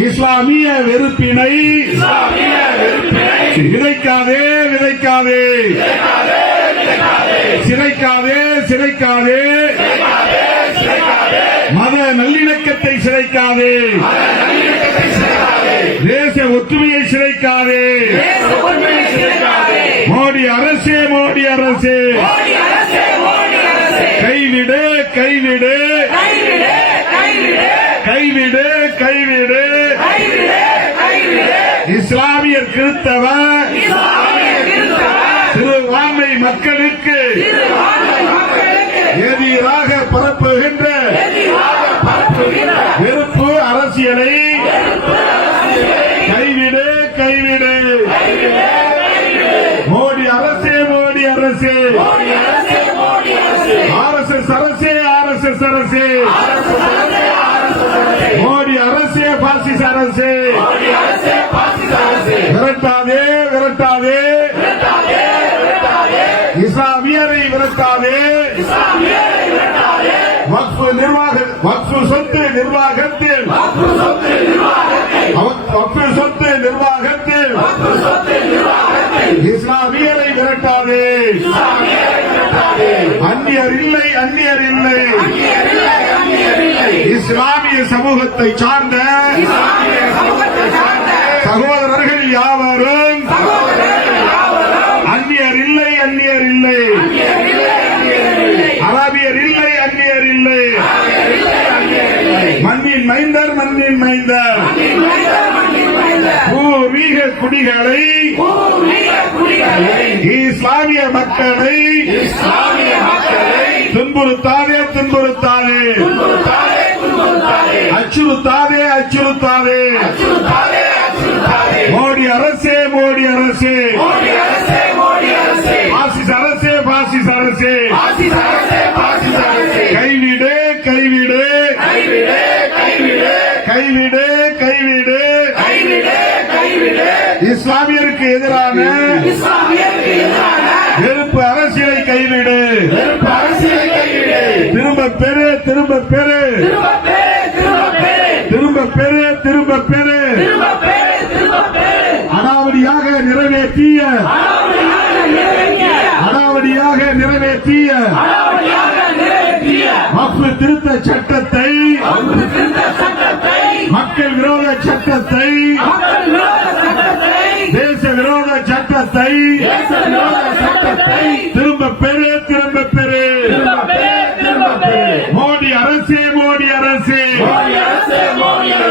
இஸ்லாமிய வெறுப்பினை விதைக்காதே விதைக்காதே சிதைக்காதே சிதைக்காதே மத நல்லிணக்கத்தை சிதைக்காதே தேச ஒற்றுமையை சிதைக்காதே மோடி அரசே மோடி அரசே கைவிடு கைவிடு கைவிடு கைவிடு இஸ்லாமியர் கிறிஸ்தவ சிறுபான்மை மக்களுக்கு எதிராக பரப்புகின்ற வெறுப்பு அரசியலை கைவிடு கைவிடு மோடி அரசே மோடி அரசே RSS அரசே RSS அரசே மோடி அரசே பாசிச அரசே விரட்டாதே விரட்டாதே இஸ்லாமியரை விரட்டாதே வக்ஃபு சொத்து நிர்வாகத்தில் இஸ்லாமியரை விரட்டாதே அந்நியர் இல்லை அந்நியர் இல்லை இஸ்லாமிய சமூகத்தை சார்ந்த சகோதரர்கள் யாவரும் அந்நியர் இல்லை அந்நியர் இல்லை அரபியர் இல்லை அந்நியர் இல்லை மண்ணின் மைந்தர் மண்ணின் மைந்தர் பூர்வீக குடிகளை இஸ்லாமிய மக்களை துன்புறுத்தாதே துன்புறுத்தாதே அச்சுறுத்தாதே அச்சுறுத்தாதே மோடி அரசே மோடி அரசே பாசிச அரசே பாசிச அரசே கைவிடு கைவிடு கைவிடு கைவிடு இஸ்லாமியருக்கு எதிரான வெறுப்பு அரசியலை கைவிடு திரும்ப பெரு திரும்ப பெரு திரும்ப பெரு திரும்ப பெரு அடாவடியாக நிறைவேற்றிய வக்ஃபு திருத்த சட்டத்தை மக்கள் விரோத சட்டத்தை தேச விரோத சட்டத்தை